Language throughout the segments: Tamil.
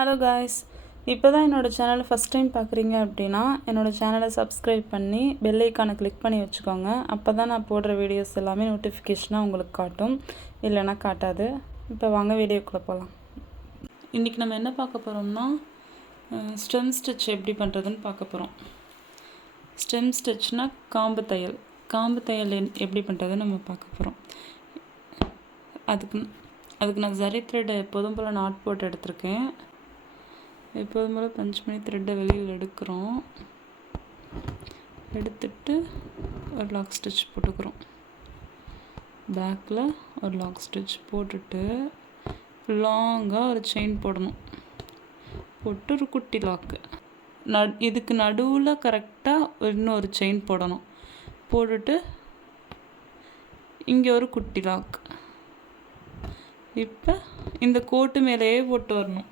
ஹலோ காய்ஸ், இப்போ தான் என்னோடய சேனலை ஃபஸ்ட் டைம் பார்க்குறீங்க அப்படின்னா என்னோடய சேனலை சப்ஸ்கிரைப் பண்ணி பெல் ஐக்கானை கிளிக் பண்ணி வச்சுக்கோங்க. அப்போ தான் நான் போடுற வீடியோஸ் எல்லாமே நோட்டிஃபிகேஷனாக உங்களுக்கு காட்டும், இல்லைன்னா காட்டாது. இப்போ வாங்க வீடியோக்குள்ளே போகலாம். இன்றைக்கி நம்ம என்ன பார்க்க போகிறோம்னா ஸ்டெம் ஸ்டிச் எப்படி பண்ணுறதுன்னு பார்க்க போகிறோம். ஸ்டெம் ஸ்டிச்னால் காம்பு தையல் எப்படி பண்ணுறதுன்னு நம்ம பார்க்க போகிறோம். அதுக்கு நான் ஜரி த்ரெட்டை எப்போதும் போல் நாட் போட்டு எடுத்திருக்கேன். எப்போதும் போல் பஞ்ச் பண்ணி த்ரெட்டை வெளியில் எடுத்துட்டு ஒரு லாக் ஸ்டிச் போட்டுக்கிறோம். பேக்கில் ஒரு லாக் ஸ்டிச் போட்டுட்டு லாங்காக ஒரு செயின் போடணும். போட்டு ஒரு குட்டி லாக்கு இதுக்கு நடுவில் கரெக்டாக இன்னொரு செயின் போடணும். போட்டுட்டு இங்கே ஒரு குட்டி லாக். இப்போ இந்த கோட்டு மேலேயே போட்டு வரணும்.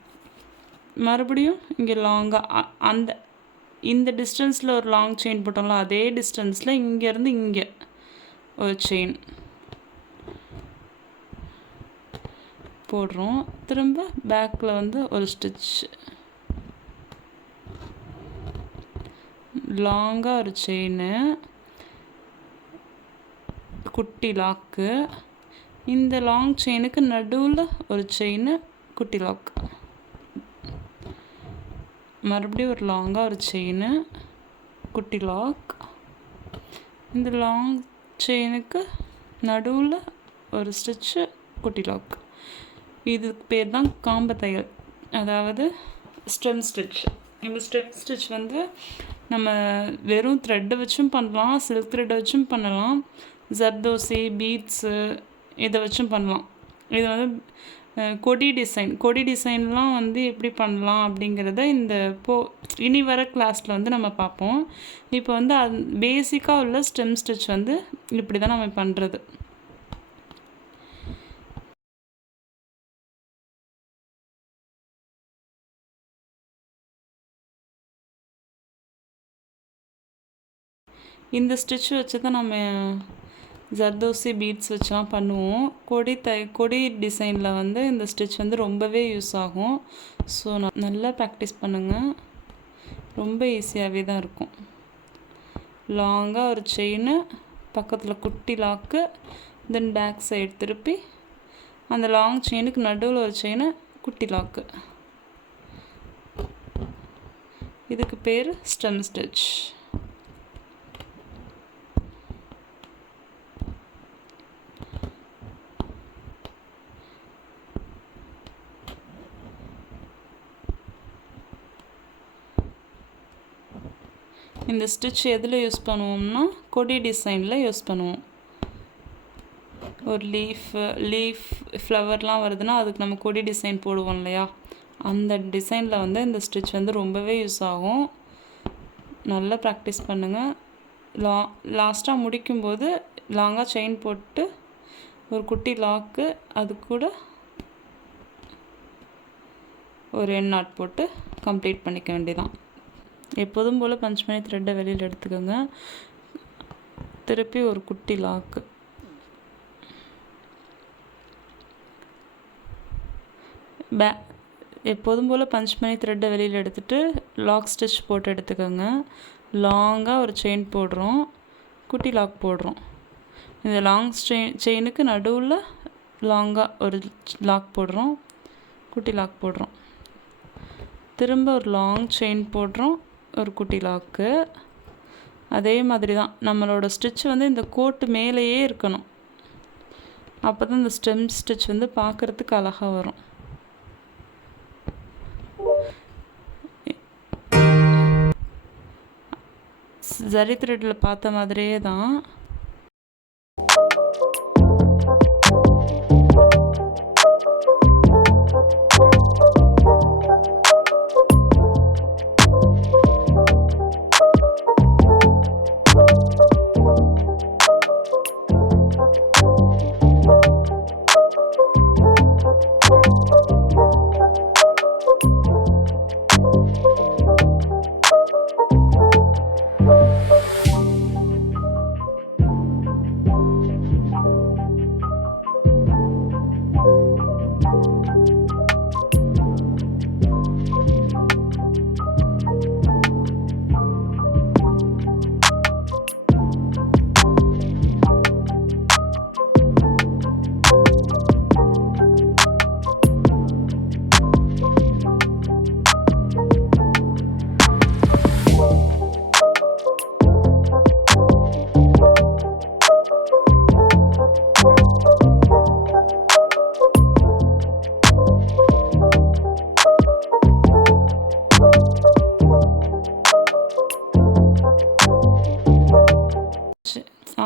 மறுபடியும் இங்கே லாங்காக இந்த டிஸ்டன்ஸில் ஒரு லாங் செயின் போட்டோம்ல, அதே டிஸ்டன்ஸில் இங்கேருந்து இங்கே ஒரு செயின் போடுறோம். திரும்ப பேக்கில் ஒரு ஸ்டிச், லாங்காக ஒரு செயின், குட்டி லாக்கு. இந்த லாங் செயினுக்கு நடுவில் ஒரு செயின், குட்டி லாக். மறுபடியும் ஒரு லாங்காக ஒரு செயின், குட்டி லாக். இந்த லாங் செயினுக்கு நடுவில் ஒரு ஸ்டிச்சு, குட்டி லாக். இதுக்கு பேர் தான் காம்பு தையல், அதாவது ஸ்டெம் ஸ்டிச். இந்த ஸ்டெம் ஸ்டிச் நம்ம வெறும் த்ரெட்டை வச்சும் பண்ணலாம், சில்க் த்ரெட்டை வச்சும் பண்ணலாம், ஜர்தோசி, பீட்ஸு இதை வச்சும் பண்ணலாம். இது கொடி டிசைன்லாம் எப்படி பண்ணலாம் அப்படிங்கிறத இனி வர கிளாஸில் நம்ம பார்ப்போம். இப்போ அது பேசிக்காக உள்ள ஸ்டெம் ஸ்டிச் இப்படி தான் நம்ம பண்ணுறது. இந்த ஸ்டிச் வச்சு தான் நம்ம ஜர்தோசி, பீட்ஸ் வச்சுலாம் பண்ணுவோம். கொடி டிசைனில் இந்த ஸ்டிச் ரொம்பவே யூஸ் ஆகும். ஸோ நல்லா ப்ராக்டிஸ் பண்ணுங்கள், ரொம்ப ஈஸியாகவே தான் இருக்கும். லாங்காக ஒரு செயின், பக்கத்தில் குட்டி லாக்கு, தென் பேக் சைடு திருப்பி அந்த லாங் செயினுக்கு நடுவில் ஒரு செயின், குட்டி லாக்கு. இதுக்கு பேர் ஸ்டெம் ஸ்டிச். இந்த ஸ்டிச் எதில் யூஸ் பண்ணுவோம்னா கொடி டிசைனில் யூஸ் பண்ணுவோம். ஒரு லீஃப் ஃப்ளவர்லாம் வருதுன்னா அதுக்கு நம்ம கொடி டிசைன் போடுவோம் இல்லையா, அந்த டிசைனில் இந்த ஸ்டிச் ரொம்பவே யூஸ் ஆகும். நல்லா ப்ராக்டிஸ் பண்ணுங்கள். லாஸ்ட்டாக முடிக்கும்போது லாங்காக செயின் போட்டு ஒரு குட்டி லாக்கு, அது கூட ஒரு எண் நாட் போட்டு கம்ப்ளீட் பண்ணிக்க வேண்டியதான். எப்போதும் போல் பஞ்ச் பண்ணி த்ரெட்டை வெளியில் எடுத்துக்கோங்க. திருப்பி ஒரு குட்டி லாக்கு, எப்போதும் போல் பஞ்ச் பண்ணி த்ரெட்டை வெளியில் எடுத்துகிட்டு லாக் ஸ்டிச் போட்டு எடுத்துக்கோங்க. லாங்காக ஒரு செயின் போடுறோம், குட்டி லாக் போடுறோம். இந்த லாங் செயினுக்கு நடுவில் லாங்காக ஒரு லாக் போடுறோம், குட்டி லாக் போடுறோம். திரும்ப ஒரு லாங் செயின் போடுறோம், ஒரு குட்டி லாக்கு. அதே மாதிரி தான் நம்மளோட ஸ்டிச் இந்த கோட்டு மேலேயே இருக்கணும். அப்போ தான் இந்த ஸ்டெம் ஸ்டிச் பார்க்குறதுக்கு அழகாக வரும். ஜரி த்ரெட்டில் பார்த்த மாதிரியே தான்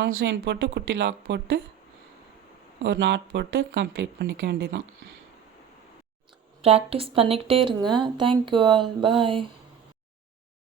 லாங் செயின் போட்டு குட்டி லாக் போட்டு ஒரு நாட் போட்டு கம்ப்ளீட் பண்ணிக்க வேண்டியதான். ப்ராக்டிஸ் பண்ணிக்கிட்டே இருங்க. Thank you all. பாய்.